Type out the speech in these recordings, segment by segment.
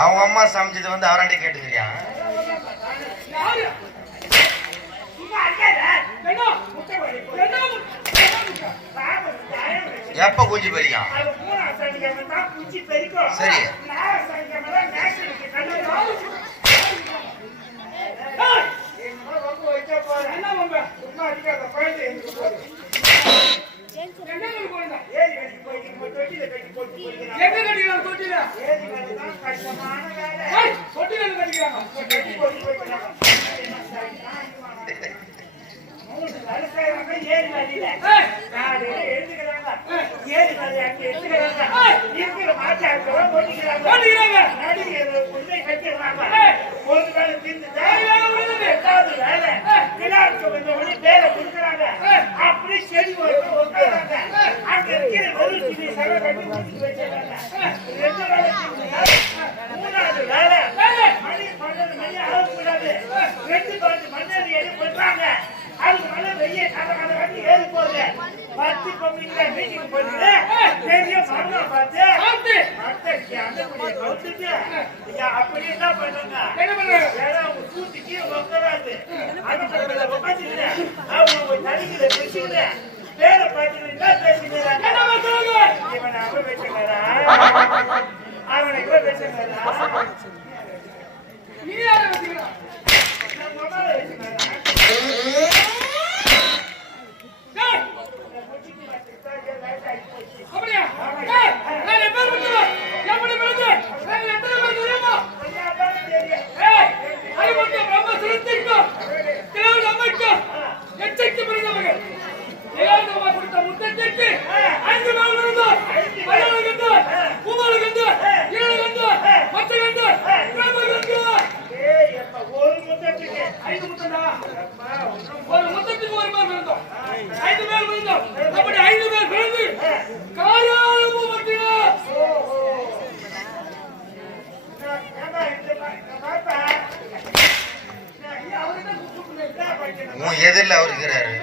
அவங்க அம்மா சமைச்சது வந்து அவராண்டி கேட்டுக்கிறியா? எப்ப குஞ்சு பெரியும்? சரி அப்படி செடி மூணாவது வேலை மணி 12 மணி ஆகக்கூடாது. 2 மணி ஏறி போட்டாங்க. அதுக்கு மேல வெய்ய கதை கட்டி ஏறி போகுது. 10 கம்பெனில மீட்டிங் போட்டு பெரிய மரம் பார்த்து அந்த கவுத்துட்டு அப்படி என்ன பண்ணுங்க? அவங்க சூட்டிக்கு உட்காராது. அந்த உட்காந்துட்டு அவங்க தனிக்கிற பேசிட்டு பேரை பார்த்துட்டு பேசிக்கிறாங்க. இவன் அவன் வச்சுக்கிறா அவனை கூட வச்சுக்கிறா நீ யாரை வச்சுக்கிறா? எதிரில் அவர் இருக்கிறாரு.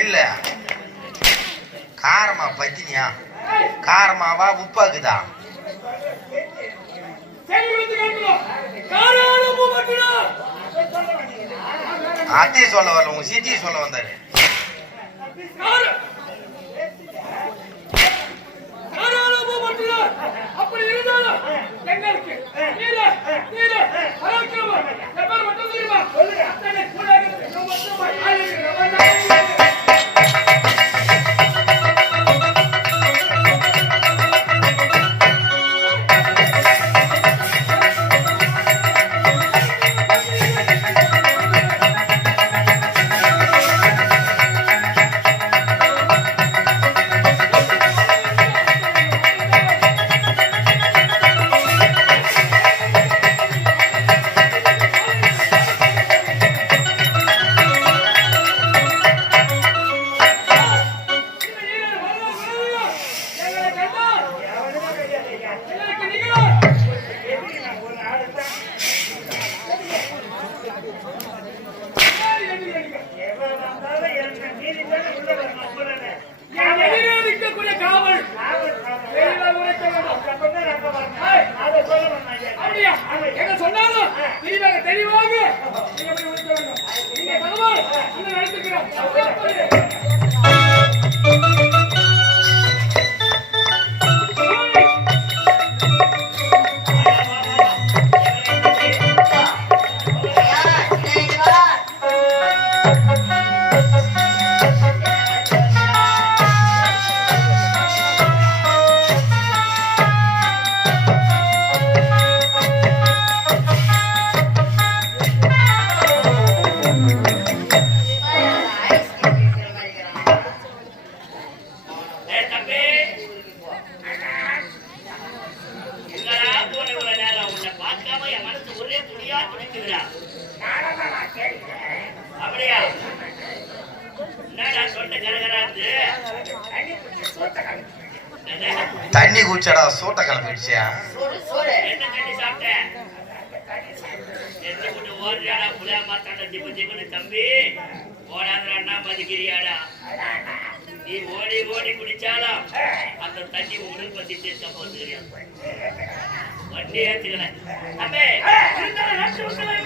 இல்ல காரமா பத்தினியா? காரமாவா உப்பாக்குதா? அத்தி சொல்ல வரல, உங்க சித்தி சொல்ல வந்தாரு. அப்படி இருந்தாலும் எங்களுக்கு தண்ணி குடிச்சடா சூட்ட கிளம்பிடுச்சியா? தம்பி ஓடாதா மதிக்கிறியாடா? நீ ஓடி ஓடி குடிச்சாலும் அந்த தண்ணி உடல் பத்தி தீர்க்க போது வண்டி ஏத்துக்கல. தம்பி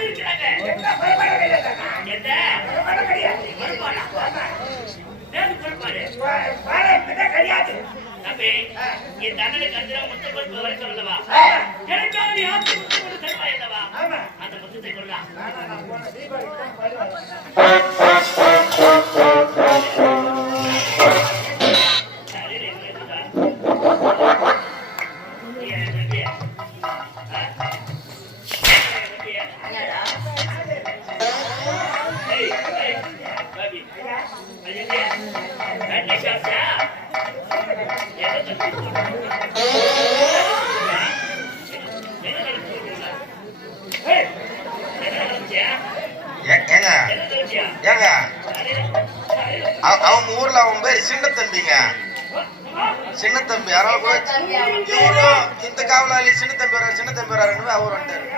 இருக்கிறாங்க தம்பி என் தண்டனை கருதுனா முத்து கொடுப்பு வர சொல்லவா? எனக்காக நீ ஆட்சி முத்து கொண்டு தருவா இல்லவா? அந்த முத்தத்தை கொள்ளலாம். ஏங்க அவங்க ஊர்ல அவன் பேர் சின்ன தம்பிங்க. சின்ன தம்பி யாராவது கூட இவரும் இந்த காவலாளி சின்ன தம்பி வர சின்ன தம்பி வராருன்னு அவர் வந்துட்டாரு.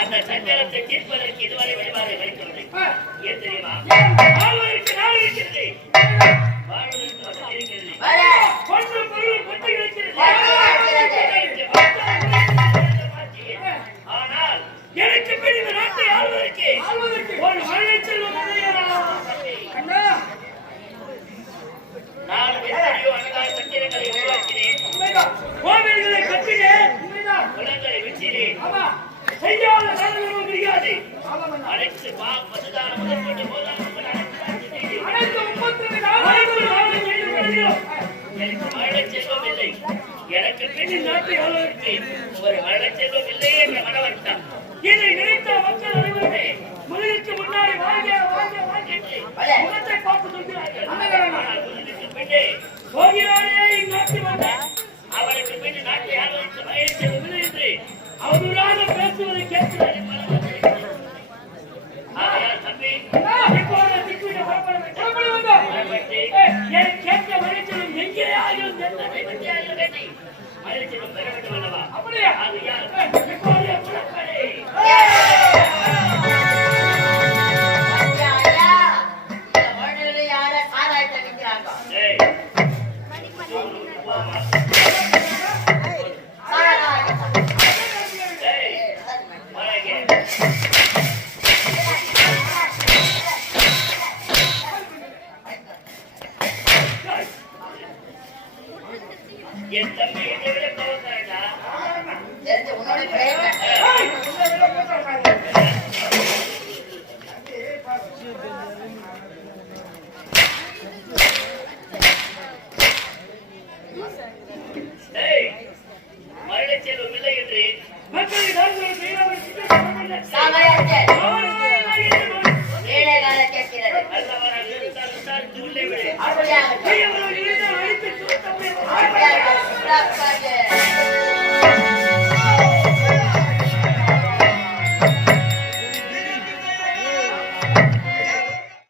அந்த சஞ்சலத்தை தீர்ப்பதற்கு இதுவரை வழிபாடு வைக்கவில்லை. ஏன் தெரியுமா? வாழ்வதற்கு நாள் இருக்கிறது, வாழ்வதற்கு வசதி இருக்கிறது, ஒன்று பொருள் கொண்டு இருக்கிறது. ஆனால் எனக்கு பிடித்த நாட்டை ஆள்வதற்கு ஒரு மழை செல்வம் நான் எத்தனையோ அழகான சத்திரங்களை உருவாக்கினேன், கோவில்களை கட்டினேன், குளங்களை வெற்றினேன். செய்யாத காரணமும் கிடையாது. அனைத்து மதுதான முதற்கொண்டு எனக்கு மழை செல்வம் இல்லை, எனக்கு பெண்ணு நாட்டை ஆளுவதற்கு ஒரு மழை செல்வம் இல்லை என்ற மனவர்த்தம். இதை நினைத்த மக்கள் அனைவருமே முதலுக்கு முன்னாடி வாழ்க வாழ்க வாழ்க என்று முகத்தை பார்த்து சொல்கிறார்கள். பெண்ணே போகிறாரே இந்நாட்டு வந்தார், அவருக்கு பெண்ணு நாட்டை ஆளுவதற்கு மழை செல்வம் இல்லை என்று அவதூறாக பேசுவதை கேட்கிறார். தம்பி என் கேட்க மறைச்சலும் எங்கே ஆகியும் மறைச்சலும் பெற வேண்டும் அல்லவா? அப்படியே என் தம்பி என்னை விட கோவக்காரடா. தெரிஞ்ச உன்னோட பிரயோகம் ஏய், உன்னை விட மூத்தவனாரு. டேய், மழலை செல்வம் இல்லை என்று மக்களை நாங்கள் செய்யாமல் சித்தப்படவில்லை. சாமராஜ்ய ஆமாம். ஏழை கால கேட்கிறது நல்லவராக இருந்தால் விசாரித்து உள்ளே விடு. அப்படியாக பெரியவர்கள் இருந்தால் அழித்து சுத்தம் அப்படியாக